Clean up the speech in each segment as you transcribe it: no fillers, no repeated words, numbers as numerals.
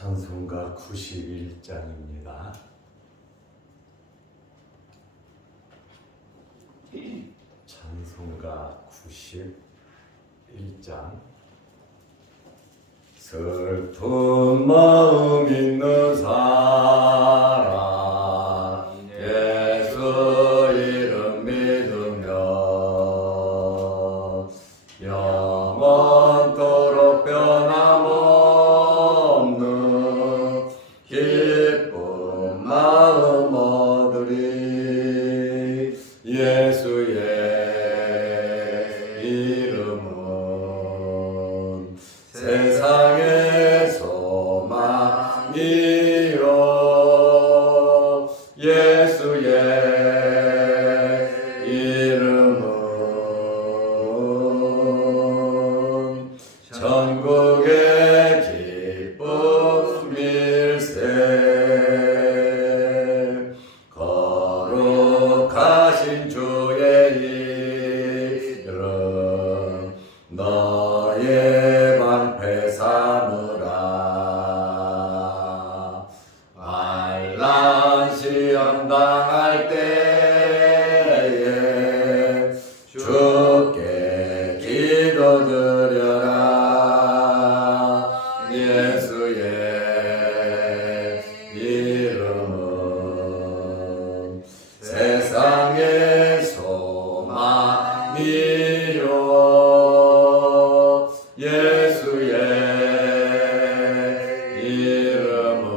찬송가 91장입니다. 찬송가 91장. 슬픈 마음 있는 사람 예수 이름 믿으며 영원토록 변함없는 기쁜 마음 얻으리. 예수의 이름은 세상의 소망이요. 예수의 이름은 전국의 기쁨일세. 거룩하신 주의 이름 너의 방패 삼으라. 환난 시험 당할 때에 주께 기도드려라. 예수의 이름은 세상의 소망이요. 예수의 이름은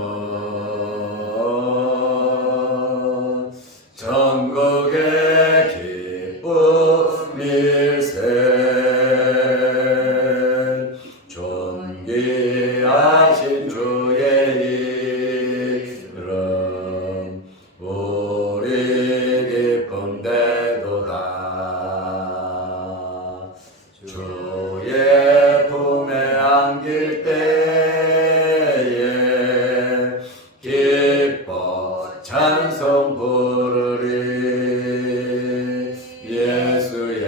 전국의 기쁨일세. 존귀하신 주의 이름 우리 기쁨 되도다. 주의 품에 안길 때에 기뻐 찬송 부르리. 예수의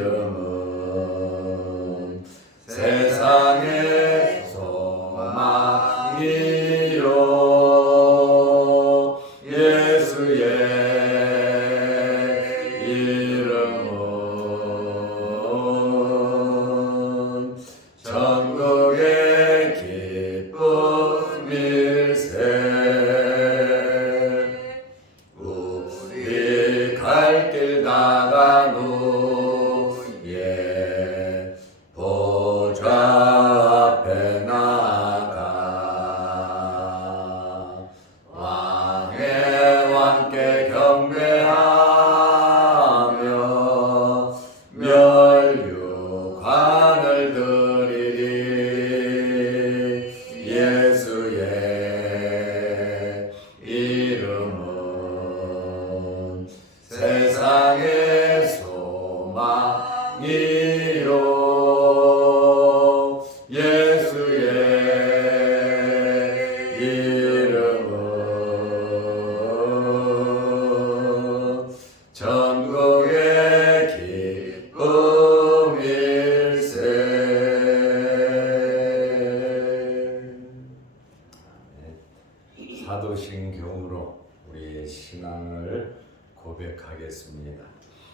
이름은 세상의 소망이요. 예수의 이름은 전국의 기쁨일세. 우리 갈 길 나간 후에 보좌 앞에 나가 왕의 왕께 경배하며 멸류관을 드리리. 예수의 이름은 세상의 소망이요. 예수의 이름은 전국의 기쁨일세. 사도신경으로 우리의 신앙을 고백하겠습니다.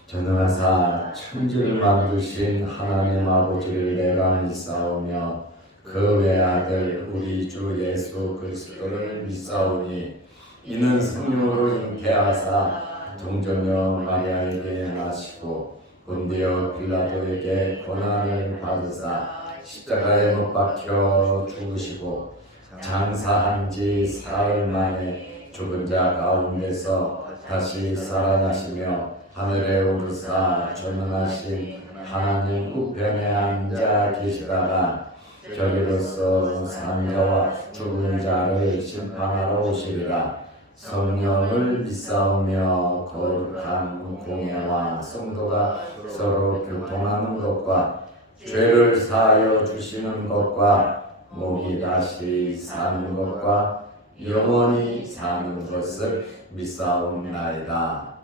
전능하사 천지를 만드신 하나님 아버지를 내가 믿사오며 그 외아들 우리 주 예수 그리스도를 믿사오니 이는 성령으로 잉태하사 동정녀 마리아에게 나시고 본디오 빌라도에게 고난을 받으사 십자가에 못 박혀 죽으시고 장사한 지 사흘 만에 죽은 자 가운데서 다시 살아나시며 하늘에 오르사 전능하신 하나님 우편에 앉아 계시다가 저리로서 산 자와 죽은 자를 심판하러 오시리라. 성령을 믿사오며 거룩한 공예와 성도가 서로 교통하는 것과 죄를 사하여 주시는 것과 목이 다시 사는 것과 영원히 사는 것을 믿사옵나이다.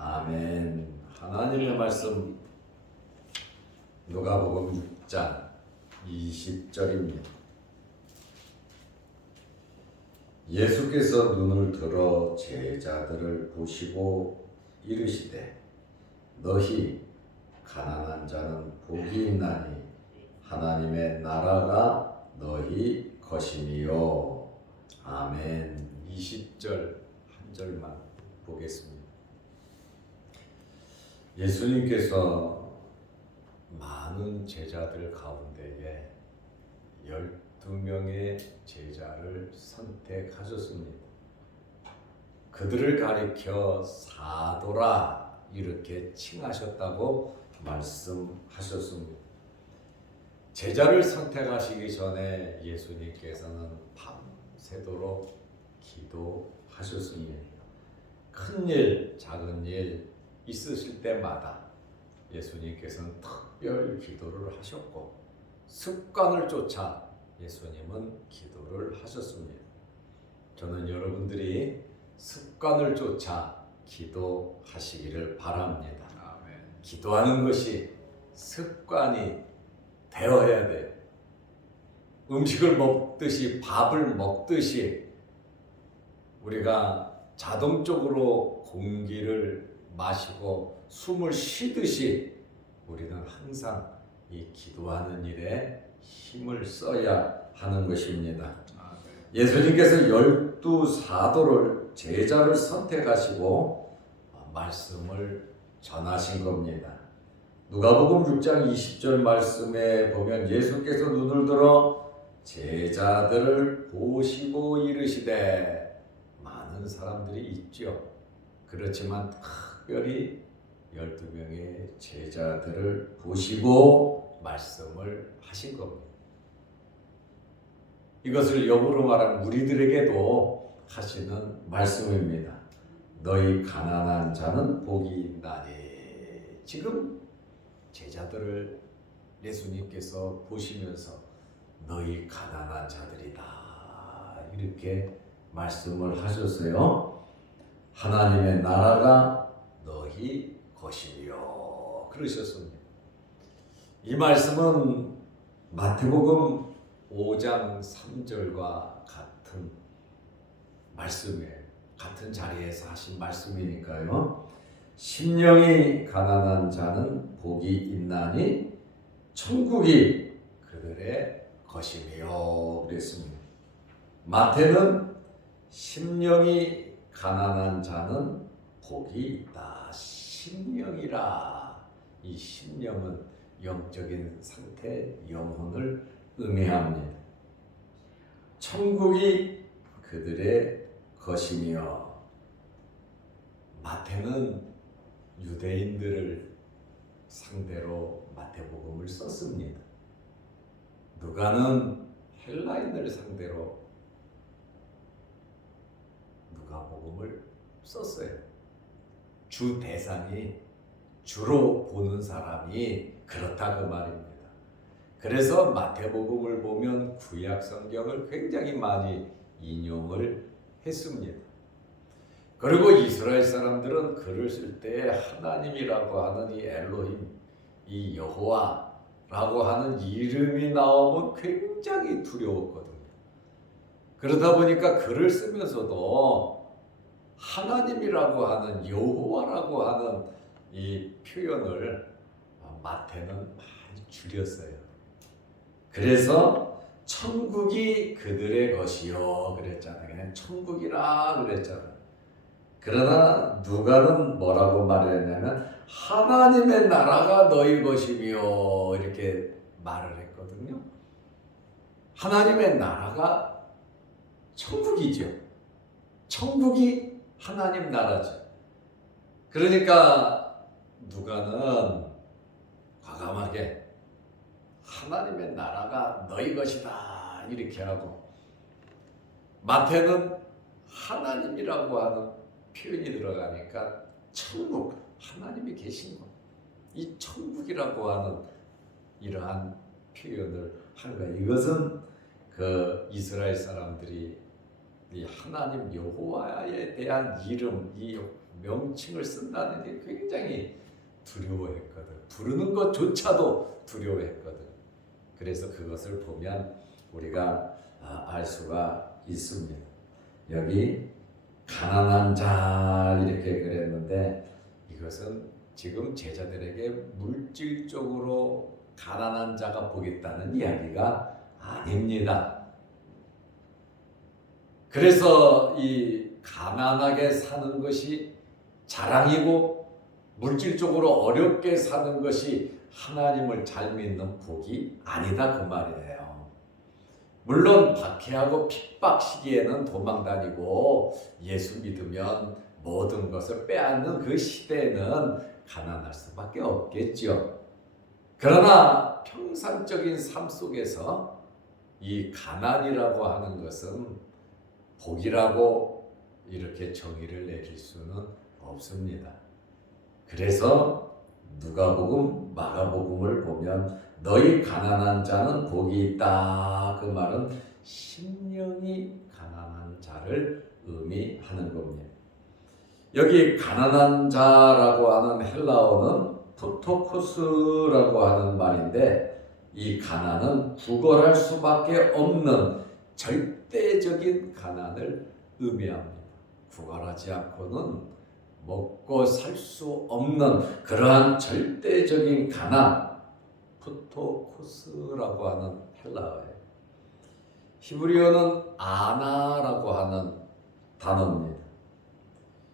아멘. 하나님의 말씀 누가복음 6장 20절입니다. 예수께서 눈을 들어 제자들을 보시고 이르시되 너희 가난한 자는 복이 있나니 하나님의 나라가 너희 것이니요. 아멘. 20절 한 절만 보겠습니다. 예수님께서 많은 제자들 가운데에 12명의 제자를 선택하셨습니다. 그들을 가리켜 사도라 이렇게 칭하셨다고 말씀하셨습니다. 제자를 선택하시기 전에 예수님께서는 밤새도록 기도하셨습니다. 큰일, 작은 일 있으실 때마다 예수님께서는 특별 기도를 하셨고 습관을 쫓아 예수님은 기도를 하셨습니다. 저는 여러분들이 습관을 쫓아 기도하시기를 바랍니다. 아멘. 기도하는 것이 습관이 되어야 돼요. 음식을 먹듯이 밥을 먹듯이 우리가 자동적으로 공기를 마시고 숨을 쉬듯이 우리는 항상 이 기도하는 일에 힘을 써야 하는 것입니다. 예수님께서 12사도를 제자를 선택하시고 말씀을 전하신 겁니다. 누가복음 6장 20절 말씀에 보면 예수께서 눈을 들어 제자들을 보시고 이르시되 많은 사람들이 있죠. 그렇지만 특별히 12명의 제자들을 보시고 말씀을 하신 겁니다. 이것을 역으로 말하면 우리들에게도 하시는 말씀입니다. 너희 가난한 자는 복이 있나니. 지금 제자들을 예수님께서 보시면서 너희 가난한 자들이다 이렇게 말씀을 하셨어요. 하나님의 나라가 너희 것이며 그러셨습니다. 이 말씀은 마태복음 5장 3절과 같은 말씀이에요. 같은 자리에서 하신 말씀이니까요. 심령이 가난한 자는 복이 있나니 천국이 그들의 것이며 그랬습니다. 마태는 심령이 가난한 자는 복이 있다. 심령이라. 이 심령은 영적인 상태, 영혼을 의미합니다. 천국이 그들의 것이며 마태는 유대인들을 상대로 마태복음을 썼습니다. 누가는 헬라인을 상대로 누가복음을 썼어요. 주 대상이 주로 보는 사람이 그렇다 그 말입니다. 그래서 마태복음을 보면 구약 성경을 굉장히 많이 인용을 했습니다. 그리고 이스라엘 사람들은 글을 쓸 때 하나님이라고 하는 이 엘로힘, 이 여호와라고 하는 이름이 나오면 굉장히 두려웠거든요. 그러다 보니까 글을 쓰면서도 하나님이라고 하는 여호와라고 하는 이 표현을 마태는 많이 줄였어요. 그래서 천국이 그들의 것이요 그랬잖아요. 그냥 천국이라 그랬잖아요. 그러나 누가는 뭐라고 말했냐면 하나님의 나라가 너희 것이며 이렇게 말을 했거든요. 하나님의 나라가 천국이죠. 천국이 하나님 나라죠. 그러니까 누가는 과감하게 하나님의 나라가 너희 것이다 이렇게 하고 마태는 하나님이라고 하는 표현이 들어가니까 천국, 하나님이 계신 것, 이 천국이라고 하는 이러한 표현을 한 거예요. 이것은 그 이스라엘 사람들이 이 하나님 여호와에 대한 이름, 이 명칭을 쓴다는 게 굉장히 두려워했거든. 부르는 것조차도 두려워했거든. 그래서 그것을 보면 우리가 알 수가 있습니다. 여기 가난한 자 이렇게 그랬는데 이것은 지금 제자들에게 물질적으로 가난한 자가 보겠다는 이야기가 아닙니다. 그래서 이 가난하게 사는 것이 자랑이고 물질적으로 어렵게 사는 것이 하나님을 잘 믿는 복이 아니다 그 말이에요. 물론 박해하고 핍박 시기에는 도망다니고 예수 믿으면 모든 것을 빼앗는 그 시대에는 가난할 수밖에 없겠죠. 그러나 평상적인 삶 속에서 이 가난이라고 하는 것은 복이라고 이렇게 정의를 내릴 수는 없습니다. 그래서 누가복음, 마가복음을 보면 너희 가난한 자는 복이 있다. 그 말은 심령이 가난한 자를 의미하는 겁니다. 여기 가난한 자라고 하는 헬라어는 푸토코스라고 하는 말인데 이 가난은 구걸할 수밖에 없는 절대적인 가난을 의미합니다. 구걸하지 않고는 먹고 살 수 없는 그러한 절대적인 가난, 푸토코스라고 하는 헬라어예요. 히브리어는 아나라고 하는 단어입니다.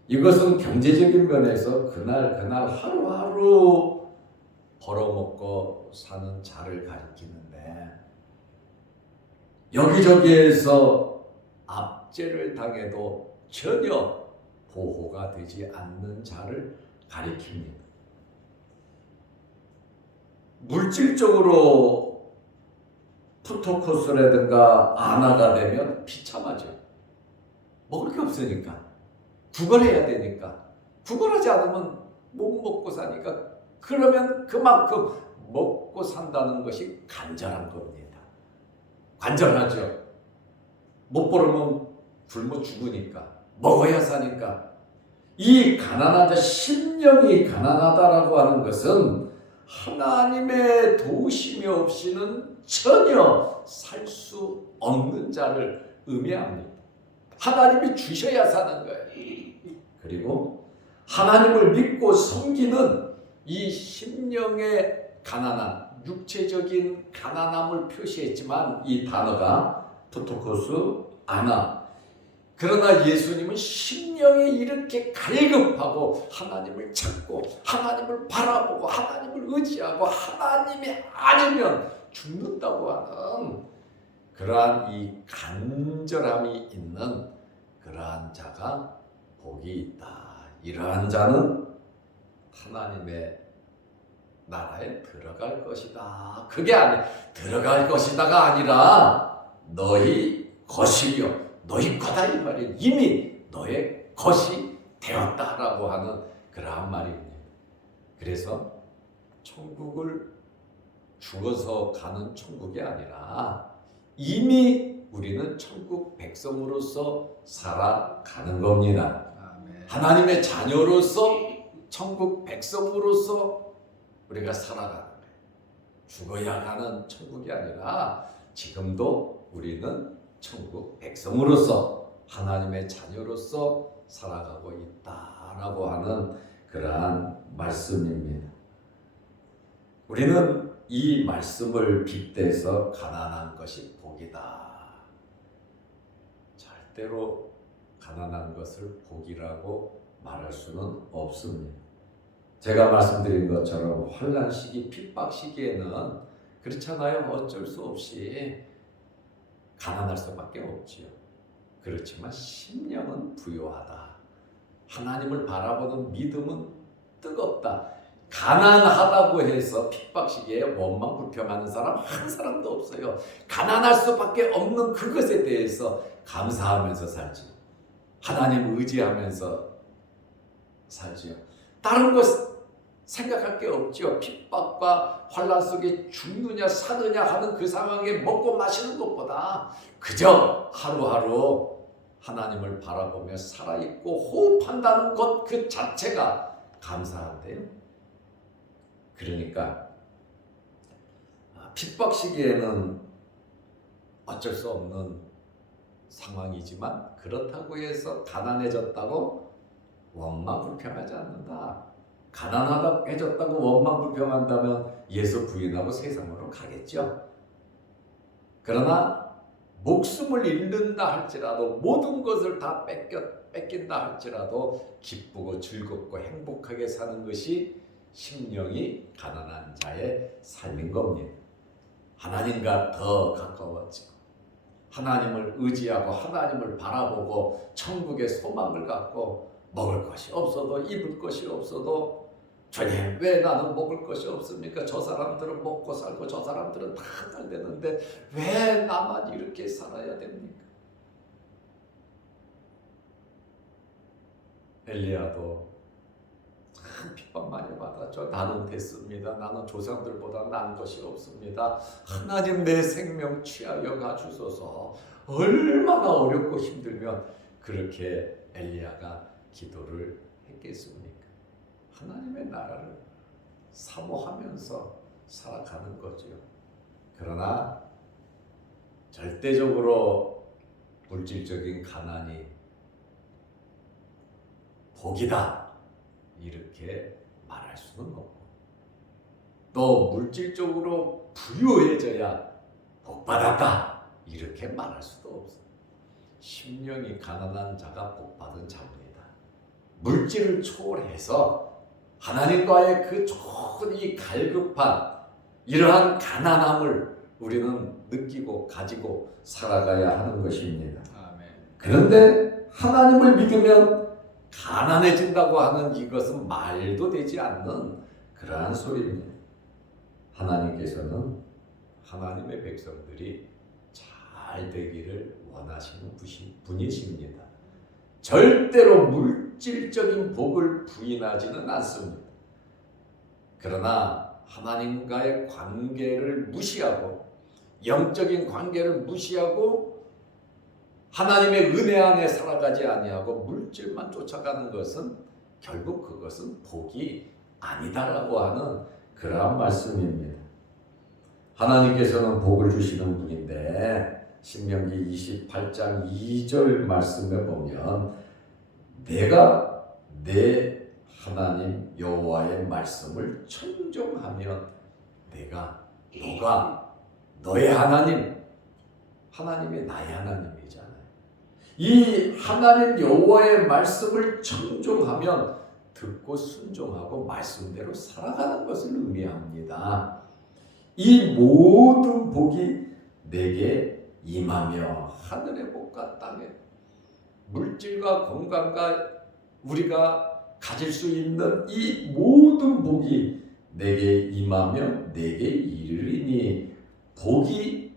이것은 경제적인 면에서 그날 하루하루 벌어먹고 사는 자를 가리키는데 여기저기에서 압제를 당해도 전혀 보호가 되지 않는 자를 가리킵니다. 물질적으로 푸토코스라든가 아나가 되면 비참하죠. 먹을 게 없으니까. 구걸해야 되니까. 구걸하지 않으면 못 먹고 사니까 그러면 그만큼 먹고 산다는 것이 간절한 겁니다. 간절하죠. 못 벌으면 굶어 죽으니까. 먹어야 사니까. 이 가난한 자, 심령이 가난하다라고 하는 것은 하나님의 도우심이 없이는 전혀 살 수 없는 자를 의미합니다. 하나님이 주셔야 사는 거예요. 그리고 하나님을 믿고 섬기는 이 심령의 가난함, 육체적인 가난함을 표시했지만 이 단어가 푸토코스, 아나. 그러나 예수님은 심령이 이렇게 갈급하고 하나님을 찾고 하나님을 바라보고 하나님을 의지하고 하나님이 아니면 죽는다고 하는 그러한 이 간절함이 있는 그러한 자가 복이 있다. 이러한 자는 하나님의 나라에 들어갈 것이다. 그게 들어갈 것이다가 아니라 너희 것이요 너희 거다 이 말이 이미 너의 것이 되었다라고 하는 그러한 말입니다. 그래서 천국을 죽어서 가는 천국이 아니라 이미 우리는 천국 백성으로서 살아가는 겁니다. 아멘. 하나님의 자녀로서 천국 백성으로서 우리가 살아가는 거예요. 죽어야 가는 천국이 아니라 지금도 우리는 천국 백성으로서 하나님의 자녀로서 살아가고 있다라고 하는 그러한 말씀입니다. 우리는 이 말씀을 빗대서 가난한 것이 복이다. 절대로 가난한 것을 복이라고 말할 수는 없습니다. 제가 말씀드린 것처럼 환난 시기, 핍박 시기에는 그렇잖아요. 어쩔 수 없이 가난할 수밖에 없지요. 그렇지만 심령은 부요하다. 하나님을 바라보는 믿음은 뜨겁다. 가난하다고 해서 핍박 시기에 원망 불평하는 사람 한 사람도 없어요. 가난할 수밖에 없는 그것에 대해서 감사하면서 살지요. 하나님 의지하면서 살지요. 다른 것 생각할 게 없죠. 핍박과 환난 속에 죽느냐 사느냐 하는 그 상황에 먹고 마시는 것보다 그저 하루하루 하나님을 바라보며 살아있고 호흡한다는 것 그 자체가 감사한데요. 그러니까 핍박 시기에는 어쩔 수 없는 상황이지만 그렇다고 해서 가난해졌다고 원망불평하지 않는다. 가난해졌다고 원망불평한다면 예수 부인하고 세상으로 가겠죠. 그러나 목숨을 잃는다 할지라도 모든 것을 다 뺏긴다 할지라도 기쁘고 즐겁고 행복하게 사는 것이 심령이 가난한 자의 삶인 겁니다. 하나님과 더 가까워지고 하나님을 의지하고 하나님을 바라보고 천국의 소망을 갖고 먹을 것이 없어도 입을 것이 없어도 주님 왜 나는 먹을 것이 없습니까? 저 사람들은 먹고 살고 저 사람들은 다 잘 되는데 왜 나만 이렇게 살아야 됩니까? 엘리야도 참 핍박 많이 받았죠. 나는 됐습니다. 나는 조상들보다 나은 것이 없습니다. 하나님 내 생명 취하여 가주소서. 얼마나 어렵고 힘들면 그렇게 엘리야가 기도를 했겠습니까? 하나님의 나라를 사모하면서 살아가는 거죠. 그러나 절대적으로 물질적인 가난이 복이다 이렇게 말할 수는 없고 또 물질적으로 부유해져야 복받았다 이렇게 말할 수도 없어요. 심령이 가난한 자가 복받은 자입니다. 물질을 초월해서 하나님과의 그 좋은 이 갈급한 이러한 가난함을 우리는 느끼고 가지고 살아가야 하는 것입니다. 아멘. 그런데 하나님을 믿으면 가난해진다고 하는 이것은 말도 되지 않는 그러한 소리입니다. 하나님께서는 하나님의 백성들이 잘 되기를 원하시는 분이십니다. 절대로 물질적인 복을 부인하지는 않습니다. 그러나 하나님과의 관계를 무시하고 영적인 관계를 무시하고 하나님의 은혜 안에 살아가지 아니하고 물질만 쫓아가는 것은 결국 그것은 복이 아니다라고 하는 그러한 말씀입니다. 하나님께서는 복을 주시는 분인데 신명기 28장 2절 말씀에 보면 내가 내 하나님 여호와의 말씀을 청종하면 너가 너의 하나님이 나의 하나님이잖아요. 이 하나님 여호와의 말씀을 청종하면 듣고 순종하고 말씀대로 살아가는 것을 의미합니다. 이 모든 복이 내게 임하며 하늘의 복과 땅의 물질과 건강과 우리가 가질 수 있는 이 모든 복이 내게 임하며 내게 이르리니 복이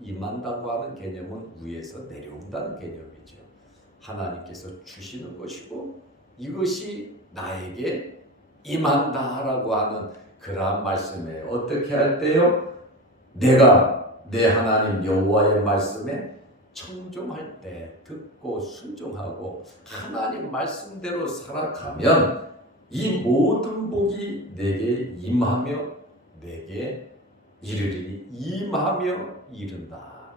임한다고 하는 개념은 위에서 내려온다는 개념이죠. 하나님께서 주시는 것이고 이것이 나에게 임한다라고 하는 그러한 말씀에 어떻게 할 때요? 내가 내 하나님 여호와의 말씀에 청종할 때 듣고 순종하고 하나님 말씀대로 살아가면 이 모든 복이 내게 임하며 내게 이르리니 임하며 이른다.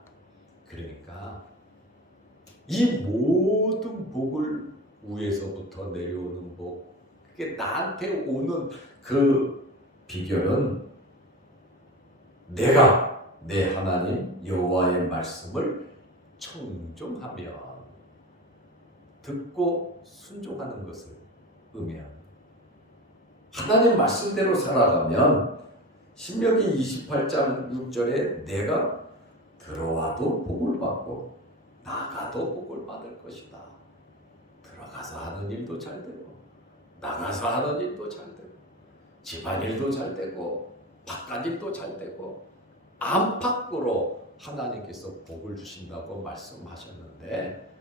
그러니까 이 모든 복을 위에서부터 내려오는 복, 그게 나한테 오는 그 비결은 내가 내 하나님 여호와의 말씀을 청종하며 듣고 순종하는 것을 의미합니다. 하나님 말씀대로 살아가면 신명기 28장 6절에 내가 들어와도 복을 받고 나가도 복을 받을 것이다. 들어가서 하는 일도 잘 되고 나가서 하는 일도 잘 되고 집안일도 잘 되고 바깥일도 잘 되고 안팎으로 하나님께서 복을 주신다고 말씀하셨는데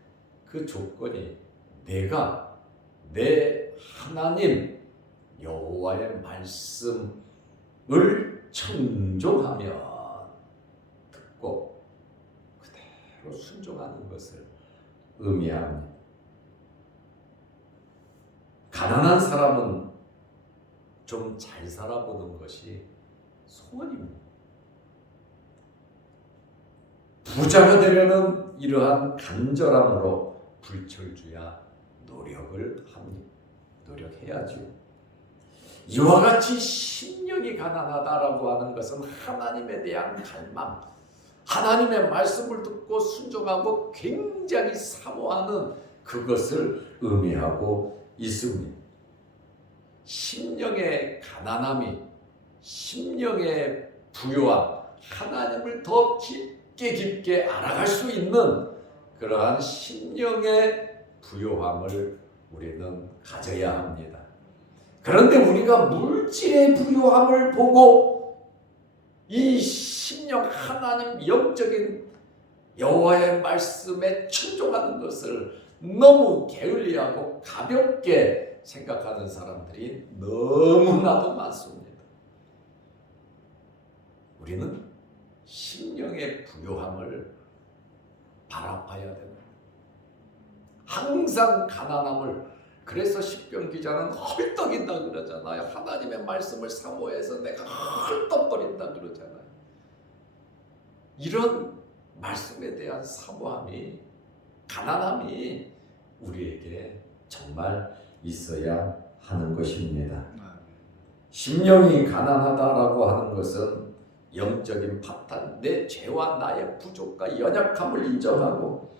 그 조건이 내가 내 하나님 여호와의 말씀을 청종하며 듣고 그대로 순종하는 것을 의미합니다. 가난한 사람은 좀 잘 살아보는 것이 소원입니다. 부자가 되려는 이러한 간절함으로 불철주야 노력을 합니다. 노력해야죠. 이와 같이 심령이 가난하다라고 하는 것은 하나님에 대한 갈망, 하나님의 말씀을 듣고 순종하고 굉장히 사모하는 그것을 의미하고 있습니다. 심령의 가난함이 심령의 부요함, 하나님을 더 깊게 알아갈 수 있는 그러한 심령의 부요함을 우리는 가져야 합니다. 그런데 우리가 물질의 부요함을 보고 이 심령 하나님 영적인 여호와의 말씀에 충족하는 것을 너무 게을리하고 가볍게 생각하는 사람들이 너무나도 많습니다. 우리는 심령의 부요함을 바라봐야 됩니다. 항상 가난함을, 그래서 시편 기자는 헐떡인다 그러잖아요. 하나님의 말씀을 사모해서 내가 헐떡거린다 그러잖아요. 이런 말씀에 대한 사모함이, 가난함이 우리에게 정말 있어야 하는 것입니다. 심령이 가난하다라고 하는 것은 영적인 파탄, 내 죄와 나의 부족과 연약함을 인정하고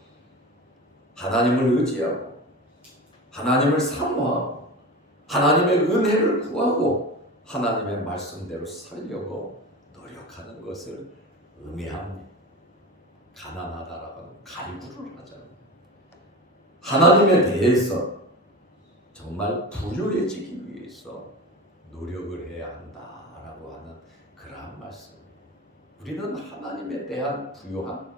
하나님을 의지하고 하나님을 사모하고 하나님의 은혜를 구하고 하나님의 말씀대로 살려고 노력하는 것을 의미합니다. 가난하다라고 하는 갈구를 하잖아요. 하나님에 대해서 정말 부유해지기 위해서 노력을 해야 한다라고 하는 그러한 말씀. 우리는 하나님에 대한 부요함,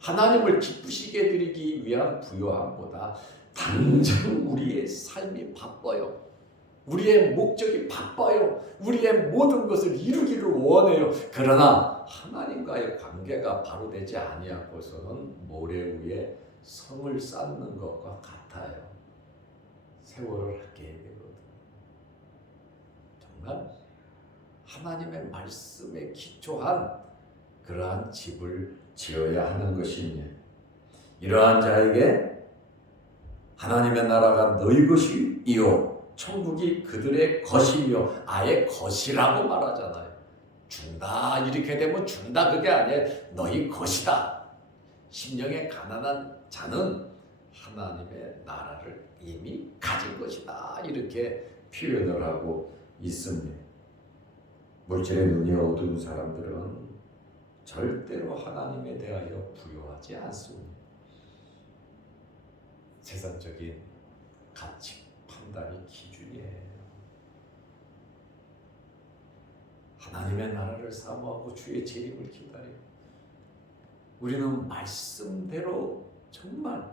하나님을 기쁘시게 드리기 위한 부요함보다 당장 우리의 삶이 바빠요. 우리의 목적이 바빠요. 우리의 모든 것을 이루기를 원해요. 그러나 하나님과의 관계가 바로 되지 아니하고서는 모래 위에 성을 쌓는 것과 같아요. 세월을 아껴야 되거든. 정말 하나님의 말씀에 기초한 그러한 집을 지어야 하는 것이니 이러한 자에게 하나님의 나라가 너희 것이요 천국이 그들의 것이며 아예 것이라고 말하잖아요. 준다 이렇게 되면 준다 그게 아니에요. 너희 것이다. 심령에 가난한 자는 하나님의 나라를 이미 가진 것이다 이렇게 표현을 하고 있습니다. 물질의 눈이 어두운 사람들은 절대로 하나님에 대하여 부요하지 않습니다. 세상적인 가치 판단이 기준이에요. 하나님의 나라를 사모하고 주의 재림을 기다리고 우리는 말씀대로 정말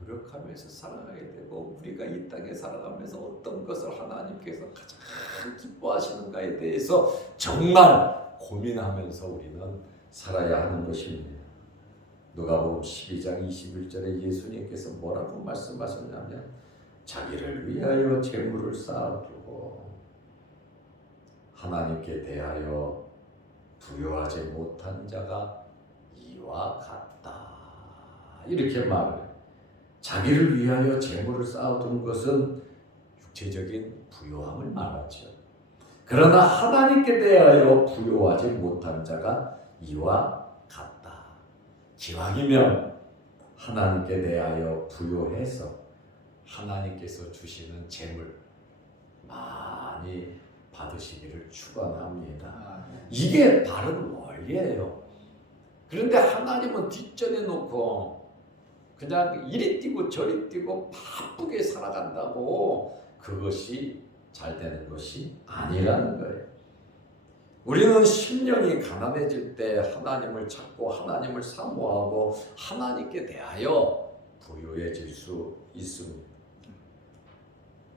노력하면서 살아가게 되고 우리가 이 땅에 살아가면서 어떤 것을 하나님께서 가장 기뻐하시는가에 대해서 정말 고민하면서 우리는 살아야 하는 것입니다. 누가복음 12장 21절에 예수님께서 뭐라고 말씀하셨냐면 자기를 위하여 재물을 쌓아두고 하나님께 대하여 부요하지 못한 자가 이와 같다 이렇게 말해요. 자기를 위하여 재물을 쌓아둔 것은 육체적인 부요함을 말하죠. 그러나 하나님께 대하여 부요하지 못한 자가 이와 같다. 기왕이면 하나님께 대하여 부요해서 하나님께서 주시는 재물 많이 받으시기를 축원합니다. 이게 바른 원리예요. 그런데 하나님은 뒷전에 놓고 그냥 이리 뛰고 저리 뛰고 바쁘게 살아간다고 그것이 잘 되는 것이 아니라는 거예요. 우리는 심령이 가난해질 때 하나님을 찾고 하나님을 사모하고 하나님께 대하여 부유해질 수 있습니다.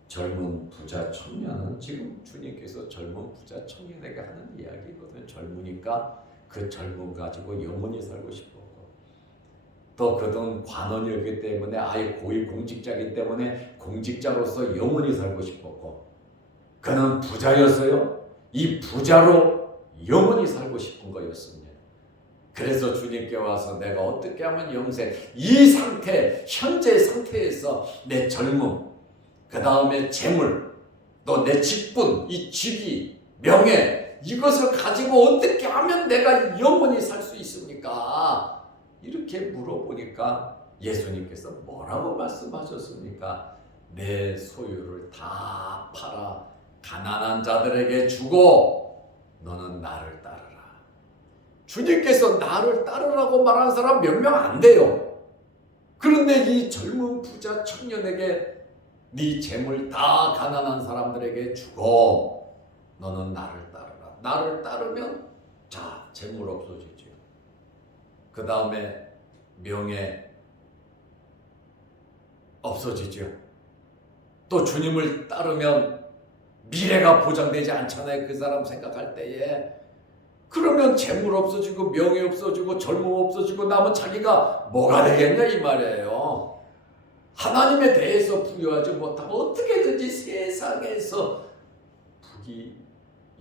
젊은 부자 청년은 지금 주님께서 젊은 부자 청년에게 하는 이야기거든요. 젊으니까 그 젊음 가지고 영원히 살고 싶었고 또 그는 관원이었기 때문에 아예 고위 공직자이기 때문에 공직자로서 영원히 살고 싶었고 그는 부자였어요. 이 부자로 영원히 살고 싶은 거였습니다. 그래서 주님께 와서 내가 어떻게 하면 영생, 이 상태, 현재 상태에서 내 젊음, 그 다음에 재물, 또 내 직분, 이 직위, 명예, 이것을 가지고 어떻게 하면 내가 영원히 살 수 있습니까? 이렇게 물어보니까 예수님께서 뭐라고 말씀하셨습니까? 내 소유를 다 팔아 가난한 자들에게 주고 너는 나를 따르라. 주님께서 나를 따르라고 말하는 사람 몇 명 안 돼요. 그런데 이 젊은 부자 청년에게 네 재물 다 가난한 사람들에게 주고 너는 나를 따르라. 나를 따르면 자, 재물 없어지죠. 그 다음에 명예 없어지죠. 또 주님을 따르면 미래가 보장되지 않잖아요. 그 사람 생각할 때에. 그러면 재물 없어지고 명예 없어지고 젊음 없어지고 남은 자기가 뭐가 되겠냐 이 말이에요. 하나님에 대해서 부여하지 못하고 어떻게든지 세상에서 부귀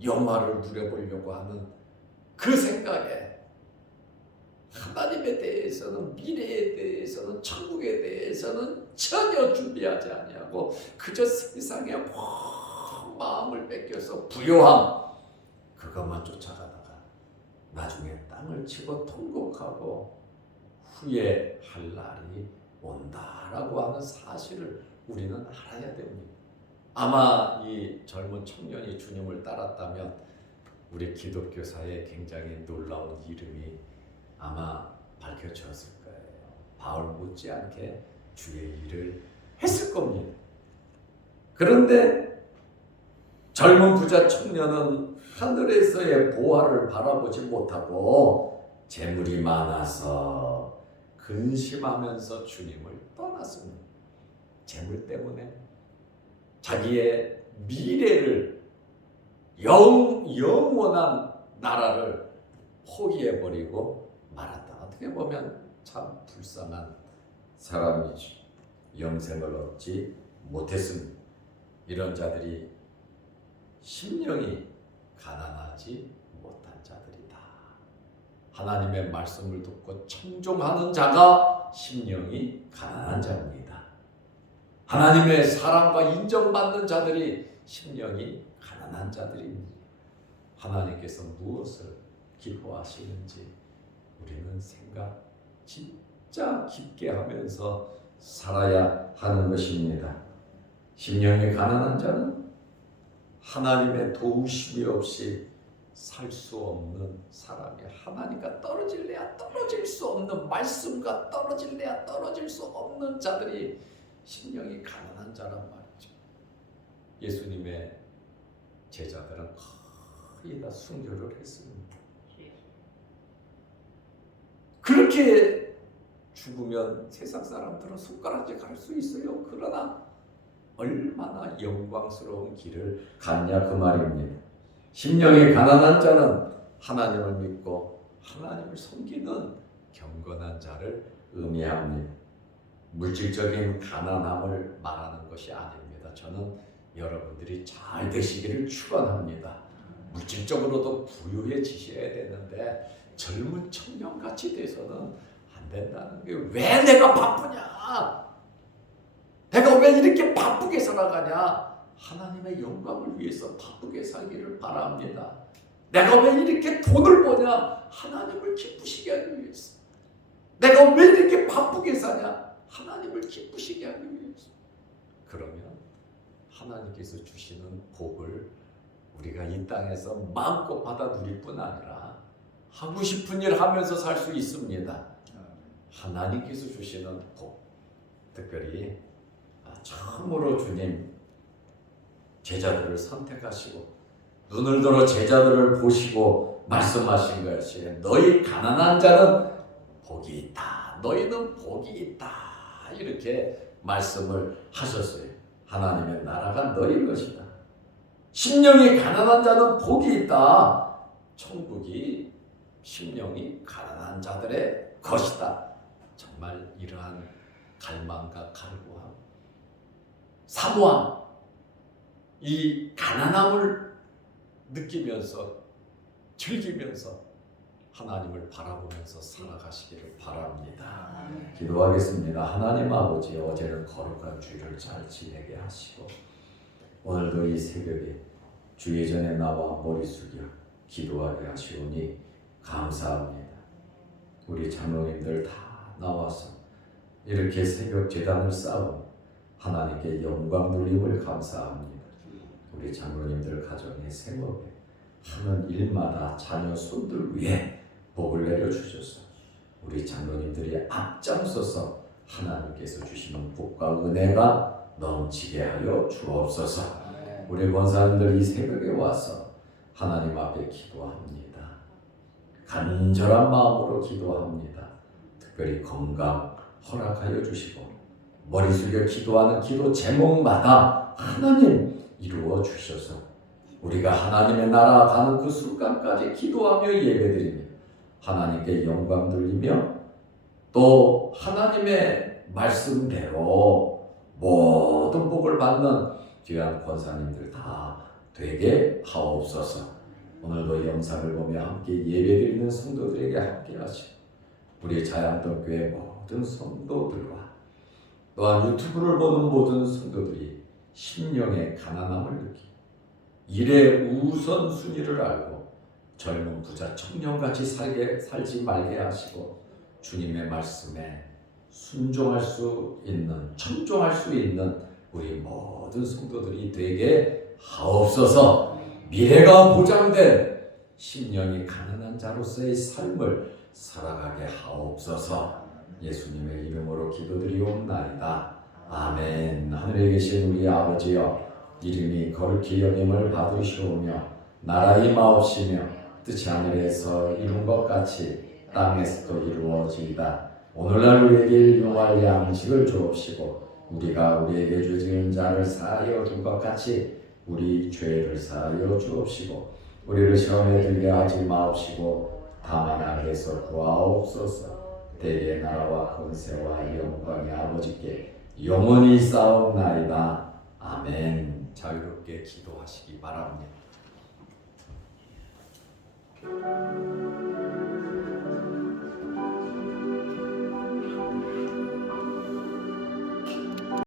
영화를 누려보려고 하는 그 생각에 하나님에 대해서는, 미래에 대해서는, 천국에 대해서는 전혀 준비하지 아니하고 그저 세상에 확 마음을 뺏겨서 부요함 그것만 쫓아가다가 나중에 땅을 치고 통곡하고 후회할 날이 온다라고 하는 사실을 우리는 알아야 됩니다. 아마 이 젊은 청년이 주님을 따랐다면 우리 기독교사에 굉장히 놀라운 이름이 아마 밝혀졌을 거예요. 바울 못지않게 주의 일을 했을 겁니다. 그런데 젊은 부자 청년은 하늘에서의 보화를 바라보지 못하고 재물이 많아서 근심하면서 주님을 떠났습니다. 재물 때문에 자기의 미래를 영원한 나라를 포기해버리고 말았다. 어떻게 보면 참 불쌍한 사람이죠. 영생을 얻지 못했습니다. 이런 자들이 심령이 가난하지 못한 자들이다. 하나님의 말씀을 듣고 청종하는 자가 심령이 가난한 자입니다. 하나님의 사랑과 인정받는 자들이 심령이 가난한 자들입니다. 하나님께서 무엇을 기뻐하시는지 우리는 생각 진짜 깊게 하면서 살아야 하는 것입니다. 심령이 가난한 자는 하나님의 도우심이 없이 살 수 없는 사람이, 하나님과 떨어질래야 떨어질 수 없는, 말씀과 떨어질래야 떨어질 수 없는 자들이 심령이 가난한 자란 말이죠. 예수님의 제자들은 거의 다 순교를 했습니다. 그렇게 죽으면 세상 사람들은 손가락질 갈 수 있어요. 그러나 얼마나 영광스러운 길을 갔냐 그 말입니다. 심령이 가난한 자는 하나님을 믿고 하나님을 섬기는 경건한 자를 의미합니다. 물질적인 가난함을 말하는 것이 아닙니다. 저는 여러분들이 잘 되시기를 축원합니다. 물질적으로도 부유해지셔야 되는데 젊은 청년같이 돼서는 안 된다는 게, 왜 내가 바쁘냐? 내가 왜 이렇게 바쁘게 살아가냐? 하나님의 영광을 위해서 바쁘게 살기를 바랍니다. 내가 왜 이렇게 돈을 버냐? 하나님을 기쁘시게 하기 위해서. 내가 왜 이렇게 바쁘게 사냐? 하나님을 기쁘시게 하기 위해서. 그러면 하나님께서 주시는 복을 우리가 이 땅에서 마음껏 받아 누릴 뿐 아니라 하고 싶은 일 하면서 살 수 있습니다. 하나님께서 주시는 복, 특별히 처음으로 주님 제자들을 선택하시고 눈을 들어 제자들을 보시고 말씀하신 것이, 너희 가난한 자는 복이 있다. 너희는 복이 있다. 이렇게 말씀을 하셨어요. 하나님의 나라가 너희 것이다. 심령이 가난한 자는 복이 있다. 천국이 심령이 가난한 자들의 것이다. 정말 이러한 갈망과 갈구함, 사모함, 이 가난함을 느끼면서 즐기면서 하나님을 바라보면서 살아가시기를 바랍니다. 기도하겠습니다. 하나님 아버지, 어제는 거룩한 주일을 잘 지내게 하시고 오늘도 이 새벽에 주의 전에 나와 머리 숙여 기도하게 하시오니 감사합니다. 우리 장로님들 다 나와서 이렇게 새벽 제단을 쌓아 하나님께 영광 돌림을 감사합니다. 우리 장로님들 가정의 생업에 하는 일마다 자녀 손들 위에 복을 내려주셔서 우리 장로님들이 앞장서서 하나님께서 주시는 복과 은혜가 넘치게 하여 주옵소서. 우리 권사님들 이 새벽에 와서 하나님 앞에 기도합니다. 간절한 마음으로 기도합니다. 특별히 건강 허락하여 주시고 머리 숙여 기도하는 기도 제목마다 하나님 이루어 주셔서 우리가 하나님의 나라 가는 그 순간까지 기도하며 예배드리며 하나님께 영광 돌리며 또 하나님의 말씀대로 모든 복을 받는 귀한 권사님들 다 되게 하옵소서. 오늘도 영상을 보며 함께 예배드리는 성도들에게 함께 하시고 우리 자양동교회 모든 성도들과 또한 유튜브를 보는 모든 성도들이 심령의 가난함을 느끼고 일의 우선순위를 알고 젊은 부자 청년같이 살지 말게 하시고 주님의 말씀에 순종할 수 있는, 청종할 수 있는 우리 모든 성도들이 되게 하옵소서. 미래가 보장된 심령이 가난한 자로서의 삶을 살아가게 하옵소서. 예수님의 이름으로 기도드리옵나이다. 아멘. 하늘에 계신 우리 아버지여, 이름이 거룩히 여김을 받으시오며 나라 임하옵시며 뜻이 하늘에서 이룬 것 같이 땅에서도 이루어지이다. 오늘날 우리에게 일용할 양식을 주옵시고 우리가 우리에게 죄 지은 자를 사하여 준 것 같이 우리 죄를 사하여 주옵시고 우리를 시험에 들게 하지 마옵시고 다만 악에서 구하옵소서. 대개 나라와 권세와 영광의 아버지께 영원히 싸움나이다. 아멘. 자유롭게 기도하시기 바랍니다.